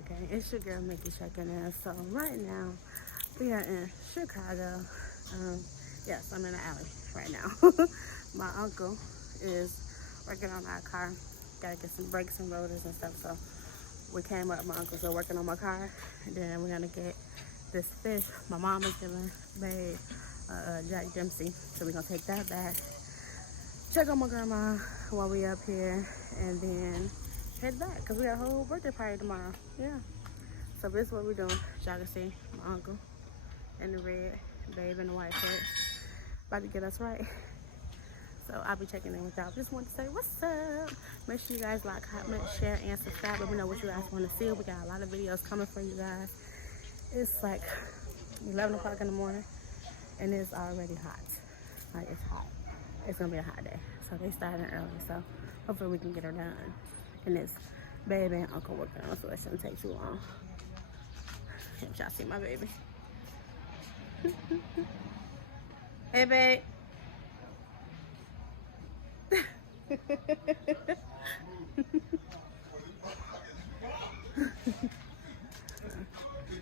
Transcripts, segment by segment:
Alright, gang, it's your girl Mikki checking in. So right now we are in Chicago. Yes, I'm in the alley right now. My uncle is working on our car. Gotta get some brakes and rotors and stuff. So we came up. My uncle's are working on my car. And then we're gonna get this fish. My mom is giving babe Jack Dempsey. So we're gonna take that back. Check on my grandma while we up here, and then head back because we got a whole birthday party tomorrow. Yeah. So this is what we're doing. Y'all can see my uncle in the red, babe in the white shirt, about to get us right. So I'll be checking in with y'all. Just want to say what's up. Make sure you guys like, comment, share, and subscribe. Let me know what you guys want to see. We got a lot of videos coming for you guys. It's like 11 o'clock in the morning, and it's already hot. Like, it's hot. It's gonna be a hot day, so they started early, so hopefully we can get her done. And it's baby and uncle working on, so it shouldn't take too long. If y'all see my baby. Hey, babe.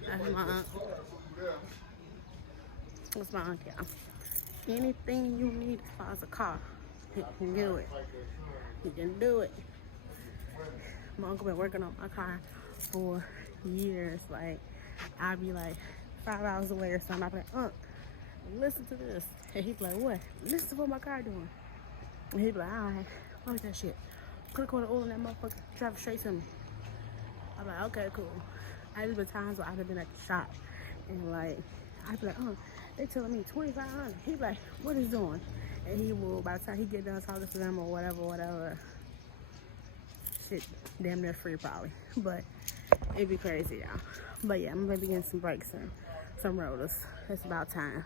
That's my aunt. What's my aunt, y'all? Anything you need as far as a car, he can do it. He can do it. My uncle been working on my car for years. Like, I'd be like 5 hours away or something. I'd be like, listen to this. And he'd be like, what? Listen to what my car doing. And he'd be like, all right, what is that shit? Put a quarter oil in that motherfucker, drive straight to me. I'm like, okay, cool. I've been times where I've been at the shop and like, I'd be like, they telling me $2,500. He be like, what is doing? And he will, by the time he get done talking to them or whatever, shit, damn near free probably. But it'd be crazy, y'all. But yeah, I'm gonna be getting some brakes and some rotors. It's about time.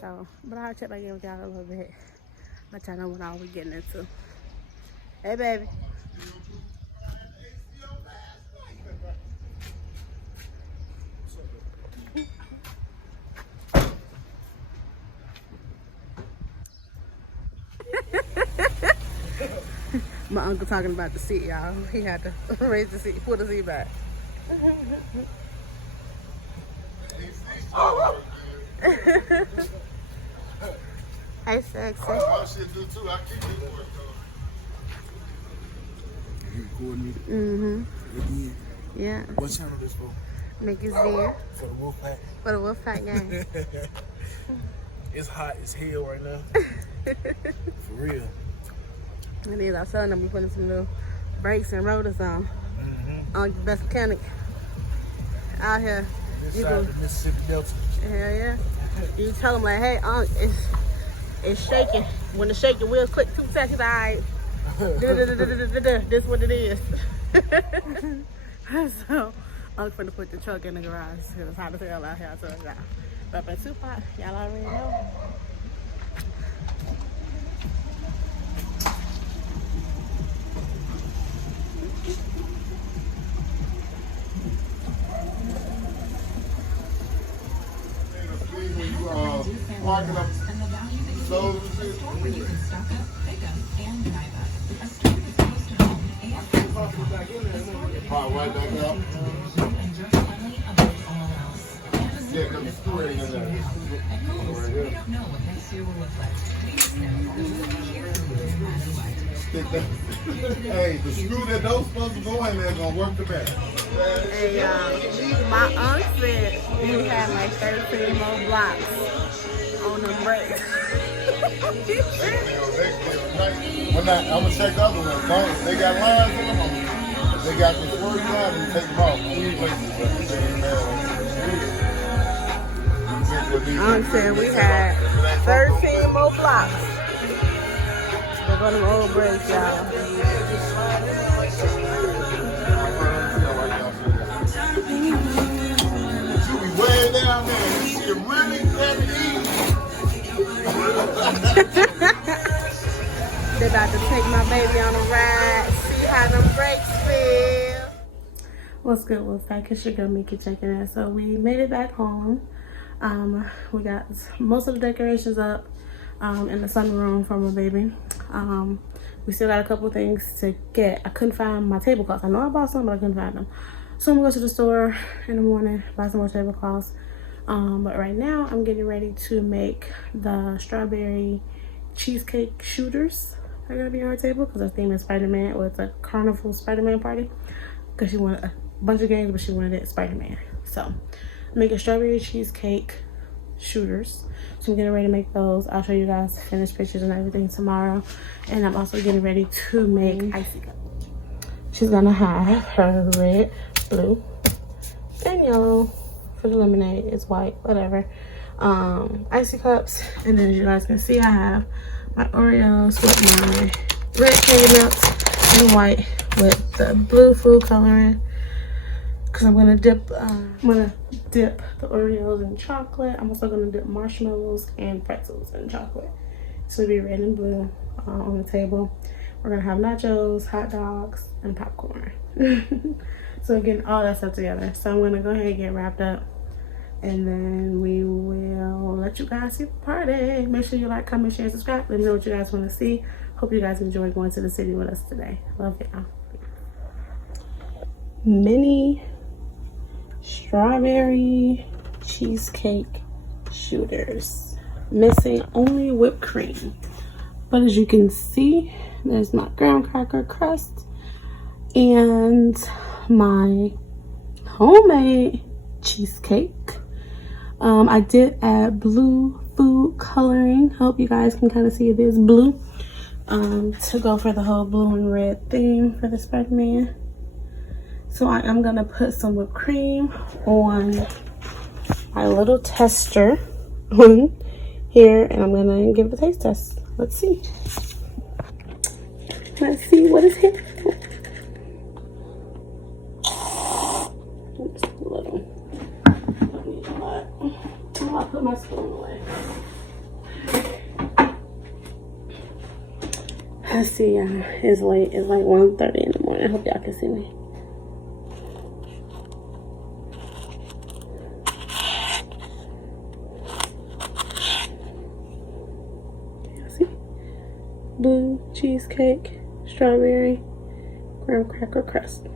So, but I'll check back in with y'all a little bit. Let y'all know what all we getting into. Hey, baby. My uncle talking about the seat, y'all. He had to raise the seat, put the seat back. Hey, sexy. I should do too. I keep it for it though. Mm-hmm. Yeah. What channel this for? Mikki's there. For the wolf pack. For the wolf pack gang. It's hot as hell right now. For real. It is. I was telling them we're putting some new brakes and rotors on. On the best mechanic out here. This side of the Mississippi Delta. Hell yeah. You tell them like, hey, it's shaking. When the shaking wheels click 2 seconds, all right. This what it is. So I'm finna put the truck in the garage because it's hot as hell out here. I told y'all. But up in Tupac, y'all already know. Marking up so where you can stock up, pick up, and drive up. A store that's close to home and right back up. enjoy friendly above all else. Yeah, because it's too ready in there. At Kohl's, we don't know what next year will look like. We just know that we'll be here for you no matter what. Hey, the screw that those supposed to go in there is gonna work the best. Hey, my aunt said you had like 13 more blocks on the brakes. I'm gonna check the other one. If they got lines in them, if they got the squirt lines, I'm gonna take them off. Aunt said we had 13 more blocks. They're going to old brakes, y'all. You be way down there. You really can't eat. They're about to take my baby on a ride. See how them brakes feel. What's good? What's back? It's your girl Mikki checking in. So we made it back home. We got most of the decorations up in the sunroom for my baby. We still got a couple things to get. I couldn't find my tablecloths. I know I bought some, but I couldn't find them. So I'm gonna go to the store in the morning, buy some more tablecloths. But right now I'm getting ready to make the strawberry cheesecake shooters. Are gonna be on our table because our theme is Spider-Man, or it's a carnival Spider-Man party. Because she wanted a bunch of games, but she wanted it Spider-Man. So I'm making strawberry cheesecake shooters. So I'm getting ready to make those. I'll show you guys finished pictures and everything tomorrow. And I'm also getting ready to make icy cup. She's gonna have her red, blue, and yellow. For the lemonade, it's white, whatever. Icy cups. And then as you guys can see, I have my Oreos with my red candy melts and white with the blue food coloring. Cause I'm gonna dip the Oreos in chocolate. I'm also gonna dip marshmallows and pretzels in chocolate. So it'll be red and blue on the table. We're gonna have nachos, hot dogs, and popcorn. So getting all that stuff together. So I'm gonna go ahead and get wrapped up, and then we will let you guys see the party. Make sure you like, comment, share, subscribe. Let me know what you guys want to see. Hope you guys enjoy going to the city with us today. Love y'all. Mini strawberry cheesecake shooters. Missing only whipped cream. But as you can see, there's my graham cracker crust and my homemade cheesecake. I did add blue food coloring. Hope you guys can kind of see it is blue. To go for the whole blue and red theme for the Spider-Man. So I am gonna put some whipped cream on my little tester on here, and I'm gonna give it a taste test. Let's see. Let's see what is here. Just a little. I'll put my spoon away. Let's see, it's late. It's like 1:30 in the morning. I hope y'all can see me. Y'all see? Blue cheesecake, strawberry, graham cracker crust.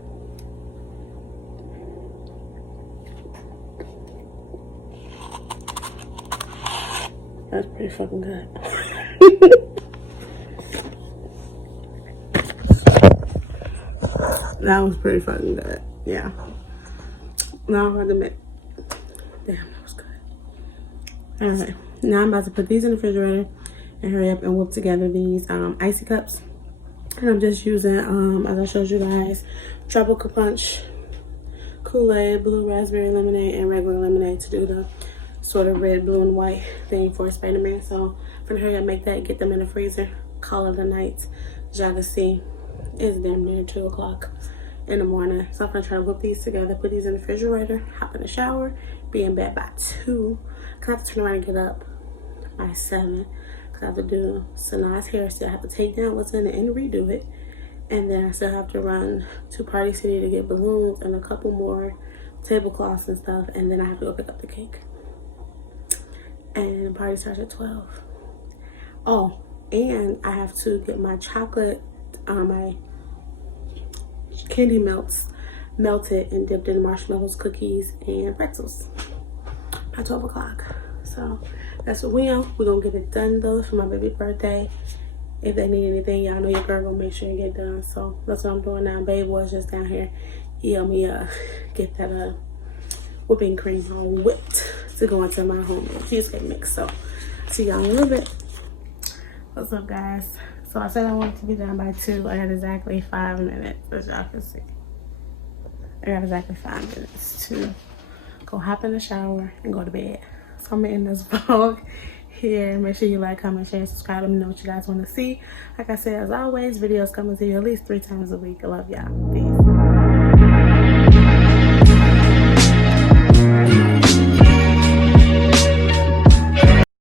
That's pretty fucking good. That was pretty fucking good. Yeah. Now I'm gonna admit. Damn, that was good. Alright. Now I'm about to put these in the refrigerator and hurry up and whip together these icy cups. And I'm just using, as I showed you guys, tropical punch, Kool-Aid, blue raspberry lemonade, and regular lemonade to do the sort of red, blue, and white thing for Spider-Man. So I'm gonna hurry up, make that, get them in the freezer, call it a night. As y'all can see, it's damn near 2 o'clock in the morning. So I'm gonna try to whip these together, put these in the refrigerator, hop in the shower, be in bed by 2. Cause I have to turn around and get up by 7. Cause I have to do Sanaa's hair. Still have to take down what's in it and redo it. And then I still have to run to Party City to get balloons and a couple more tablecloths and stuff. And then I have to go pick up the cake. And the party starts at 12. Oh, and I have to get my chocolate, my candy melts melted and dipped in marshmallows, cookies, and pretzels by 12 o'clock. So that's what we on. We're gonna get it done though for my baby's birthday. If they need anything, y'all know your girl gonna make sure you get done. So that's what I'm doing now. Babe was just down here. He helped me get that whipping cream all whipped to go into my homemade cheesecake mix. So see y'all in a little bit. What's up, guys? So I said I wanted to be done by 2. I got exactly 5 minutes, as y'all can see. I got exactly 5 minutes to go hop in the shower and go to bed. So I'm gonna end this vlog here. Make sure you like, comment, share, subscribe. Let me know what you guys want to see. Like I said, as always, videos coming to you at least 3 times a week. I love y'all. Peace.